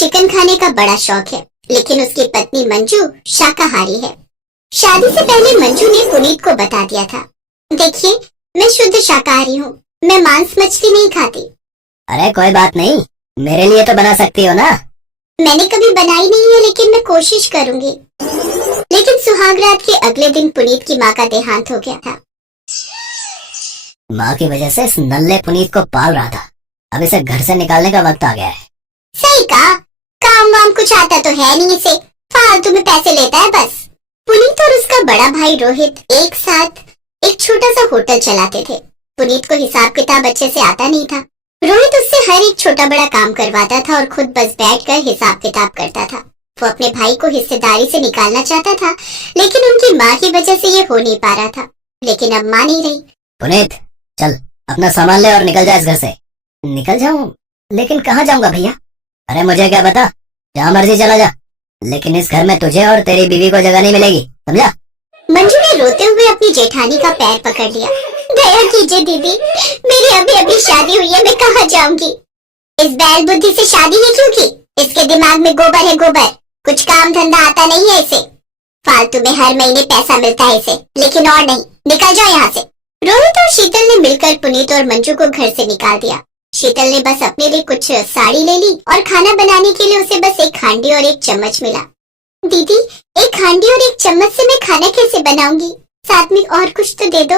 Chicken खाने का बड़ा शौक है, लेकिन उसकी पत्नी मंजू शाकाहारी है। शादी से पहले मंजू ने पुनीत को बता दिया था, देखिए मैं शुद्ध शाकाहारी हूँ, मैं मांस मछली नहीं खाती। अरे कोई बात नहीं, मेरे लिए तो बना सकती हो ना। मैंने कभी बनाई नहीं है, लेकिन मैं कोशिश करूंगी। लेकिन सुहागरात के अगले दिन पुनीत की माँ का देहांत हो गया था। माँ की वजह से इस नल्ले पुनीत को पाल रहा था, अब इसे घर से निकालने का वक्त आ गया है। सही कहा, काम वाम कुछ आता तो है नहीं इसे, फालतू में पैसे लेता है बस। पुनीत और उसका बड़ा भाई रोहित एक साथ एक छोटा सा होटल चलाते थे। पुनीत को हिसाब किताब अच्छे से आता नहीं था। रोहित उससे हर एक छोटा बड़ा काम करवाता था और खुद बस बैठकर हिसाब किताब करता था। वो अपने भाई को हिस्सेदारी से निकालना चाहता था, लेकिन उनकी माँ की वजह से ये हो नहीं पा रहा था। लेकिन अब माँ नहीं रही। पुनीत चल अपना सामान ले और निकल जा इस घर से। निकल जाऊं? लेकिन कहाँ जाऊंगा भैया? अरे मुझे क्या पता, जहाँ मर्जी चला जा, लेकिन इस घर में तुझे और तेरी बीवी को जगह नहीं मिलेगी, समझा? मंजू ने रोते हुए अपनी जेठानी का पैर पकड़ लिया। दया कीजिए दीदी, मेरी अभी अभी शादी हुई है, मैं कहाँ जाऊंगी? इस बैल बुद्धि से शादी है क्योंकि इसके दिमाग में गोबर है गोबर, कुछ काम धंधा आता नहीं है इसे। फालतू में हर महीने पैसा मिलता है इसे, लेकिन और नहीं, निकल जाओ यहाँ से। रोहित और शीतल ने मिलकर पुनीत और मंजू को घर से निकाल दिया। शीतल ने बस अपने लिए कुछ साड़ी ले ली और खाना बनाने के लिए उसे बस एक हांडी और एक चम्मच मिला। दीदी, एक हांडी और एक चम्मच से मैं खाना कैसे बनाऊंगी? साथ में और कुछ तो दे दो।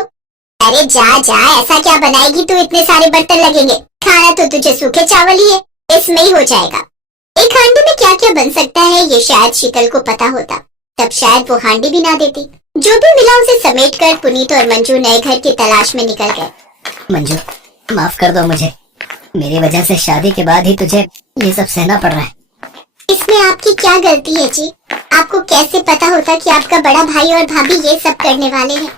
अरे जा जा, ऐसा क्या बनाएगी तू, इतने सारे बर्तन लगेंगे, खाना तो तुझे सूखे चावल ही है, इसमें ही हो जाएगा। एक हांडी में क्या क्या बन सकता है ये शायद शीतल को पता होता, तब शायद वो हांडी भी ना देती। जो भी मिला उसे समेट कर पुनीत और मंजू नए घर की तलाश में निकल गए। मंजू माफ कर दो मुझे, मेरी वजह से शादी के बाद ही तुझे ये सब सहना पड़ रहा है। इसमें आपकी क्या गलती है जी? आपको कैसे पता होता कि आपका बड़ा भाई और भाभी ये सब करने वाले हैं?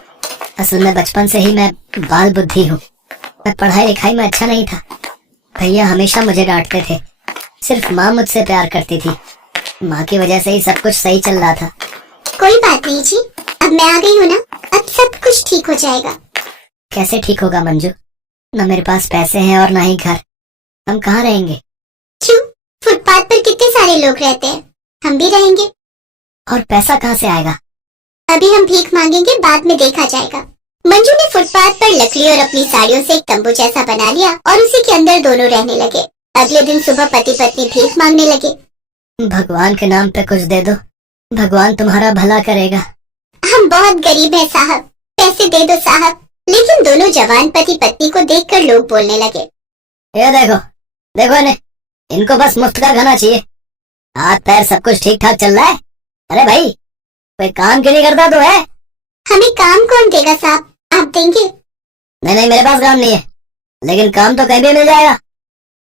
असल में बचपन से ही मैं बाल बुद्धि हूँ, मैं पढ़ाई लिखाई में अच्छा नहीं था। भैया हमेशा मुझे डांटते थे, सिर्फ माँ मुझसे प्यार करती थी। माँ की वजह से ही सब कुछ सही चल रहा था। कोई बात नहीं जी, अब मैं आ गई हूँ ना, अब सब कुछ ठीक हो जाएगा। कैसे ठीक होगा मंजू? न मेरे पास पैसे हैं और ना ही घर, हम कहाँ रहेंगे? क्यों? फुटपाथ पर कितने सारे लोग रहते हैं, हम भी रहेंगे। और पैसा कहाँ से आएगा? अभी हम भीख मांगेंगे, बाद में देखा जाएगा। मंजू ने फुटपाथ पर लकड़ी और अपनी साड़ियों से एक तंबू जैसा बना लिया और उसी के अंदर दोनों रहने लगे। अगले दिन सुबह पति पत्नी भीख मांगने लगे। भगवान के नाम पे कुछ दे दो, भगवान तुम्हारा भला करेगा। हम बहुत गरीब हैं साहब, पैसे दे दो साहब। लेकिन दोनों जवान पति पत्नी को देखकर लोग बोलने लगे, ये देखो देखो इन्हें, इनको बस मुफ्त का खाना चाहिए, हाथ पैर सब कुछ ठीक ठाक चल रहा है। अरे भाई कोई काम क्यों नहीं करता तो है? हमें काम कौन देगा साहब, आप देंगे? नहीं नहीं, मेरे पास काम नहीं है, लेकिन काम तो कहीं भी मिल जाएगा।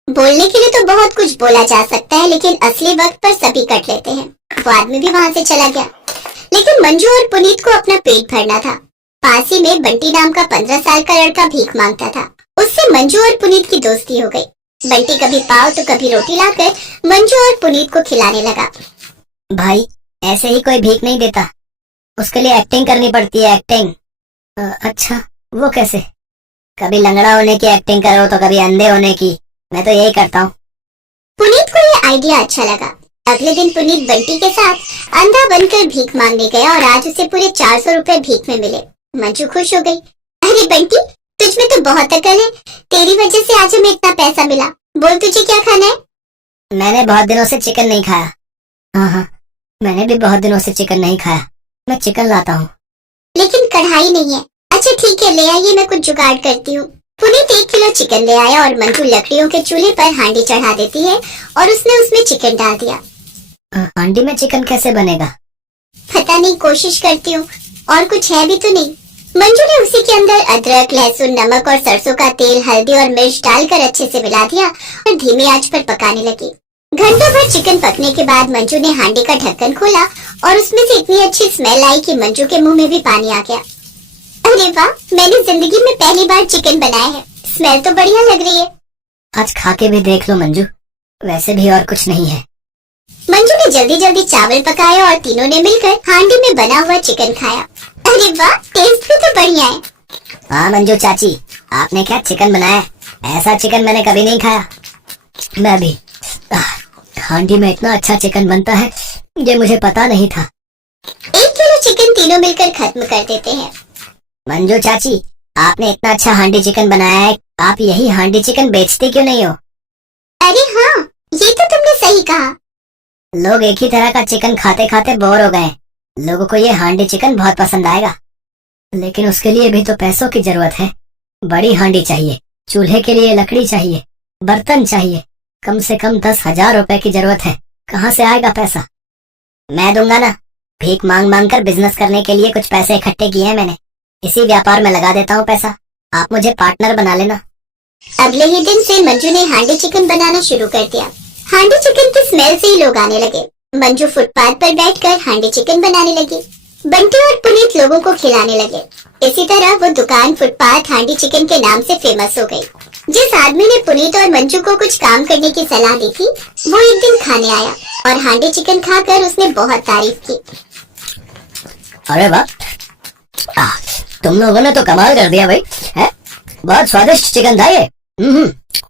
बोलने के लिए तो बहुत कुछ बोला जा सकता है, लेकिन असली वक्त पर सभी कट लेते हैं। वो आदमी भी वहाँ से चला गया। लेकिन मंजू और पुनीत को अपना पेट भरना था। पास ही में बंटी नाम का 15 साल का लड़का भीख मांगता था। उससे मंजू और पुनीत की दोस्ती हो गई। बंटी कभी पाव तो कभी रोटी लाकर मंजू और पुनीत को खिलाने लगा। भाई ऐसे ही कोई भीख नहीं देता, उसके लिए एक्टिंग करनी पड़ती है, एक्टिंग। अच्छा वो कैसे? कभी लंगड़ा होने की एक्टिंग करो तो कभी अंधे होने की, मैं तो यही करता हूँ। पुनीत को ये आइडिया अच्छा लगा। अगले दिन पुनीत बंटी के साथ अंधा बनकर भीख मांगने गया और आज उसे पूरे 400 रुपए भीख में मिले। मंजू खुश हो गई। अरे बंटी, तुझ में तो बहुत अकल है, तेरी वजह से आज हमें इतना पैसा मिला। बोल तुझे क्या खाना है? मैंने बहुत दिनों से चिकन नहीं खाया। हाँ हाँ, मैंने भी बहुत दिनों से चिकन नहीं खाया, मैं चिकन लाता हूँ। लेकिन कढ़ाई नहीं है। अच्छा ठीक है, ले आइए, मैं कुछ जुगाड़ करती हूँ। पुनीत 1 किलो चिकन ले आया और मंजू लकड़ियों के चूल्हे पर हांडी चढ़ा देती है और उसने उसमें चिकन डाल दिया। हांडी में चिकन कैसे बनेगा? पता नहीं, कोशिश करती हूँ। और कुछ है भी तो नहीं। मंजू ने उसी के अंदर अदरक, लहसुन, नमक और सरसों का तेल, हल्दी और मिर्च डालकर अच्छे से मिला दिया और धीमी आंच पर पकाने लगी। घंटों भर चिकन पकने के बाद मंजू ने हांडी का ढक्कन खोला और उसमें से इतनी अच्छी स्मेल आई कि मंजू के मुंह में भी पानी आ गया। अरे वाह, मैंने जिंदगी में पहली बार चिकन बनाया है, स्मेल तो बढ़िया लग रही है। आज खा के भी देख लो मंजू, वैसे भी और कुछ नहीं है। मंजू ने जल्दी जल्दी चावल पकाया और तीनों ने मिलकर हांडी में बना हुआ चिकन खाया। अरे वाह, टेस्ट भी तो बढ़िया है। हाँ मंजू चाची, आपने क्या चिकन बनाया? ऐसा चिकन मैंने कभी नहीं खाया। मैं भी हांडी में इतना अच्छा चिकन बनता है, ये मुझे पता नहीं था। 1 किलो चिकन तीनों मिलकर खत्म कर देते हैं। मंजू चाची, आपने इतना अच्छा हांडी चिकन बनाया है, आप यही हांडी चिकन बेचते क्यों नहीं हो? अरे हाँ, ये तो तुमने सही कहा। लोग एक ही तरह का चिकन खाते खाते बोर हो गए। लोगों को ये हांडी चिकन बहुत पसंद आएगा, लेकिन उसके लिए भी तो पैसों की जरूरत है। बड़ी हांडी चाहिए, चूल्हे के लिए लकड़ी चाहिए, बर्तन चाहिए, कम से कम 10,000 रुपए की जरूरत है। कहाँ से आएगा पैसा? मैं दूंगा ना, भीख मांग मांग कर बिजनेस करने के लिए कुछ पैसे इकट्ठे किए हैं मैंने, इसी व्यापार में लगा देता हूँ पैसा। आप मुझे पार्टनर बना लेना। अगले ही दिन से मंजू ने हांडी चिकन बनाना शुरू कर दिया। हांडी चिकन की स्मेल से ही लोग आने लगे। मंजू फुटपाथ पर बैठकर हांडी चिकन बनाने लगी। बंटी और पुनीत लोगों को खिलाने लगे। इसी तरह वो दुकान फुटपाथ हांडी चिकन के नाम से फेमस हो गई। जिस आदमी ने पुनीत और मंजू को कुछ काम करने की सलाह दी थी, वो एक दिन खाने आया और हांडी चिकन खाकर उसने बहुत तारीफ की। अरे वाह, तुम लोगों ने तो कमाल कर दिया भाई, है? बहुत स्वादिष्ट चिकन था ये।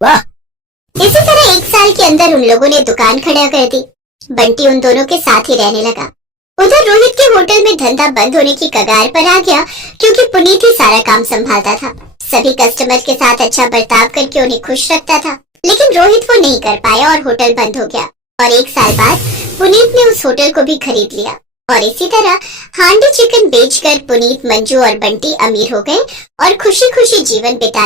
वाह। इसी तरह 1 साल के अंदर उन लोगों ने दुकान खड़ा कर दी। बंटी उन दोनों के साथ ही रहने लगा। उधर रोहित के होटल में धंधा बंद होने की कगार पर आ गया, क्योंकि पुनीत ही सारा काम संभालता था। सभी कस्टमर के साथ अच्छा बर्ताव करके उन्हें खुश रखता था, लेकिन रोहित वो नहीं कर पाया और होटल बंद हो गया। और 1 साल बाद पुनीत ने उस होटल को भी खरीद लिया और इसी तरह हांडी चिकन बेचकर पुनीत, मंजू और बंटी अमीर हो गए और खुशी खुशी जीवन बिताने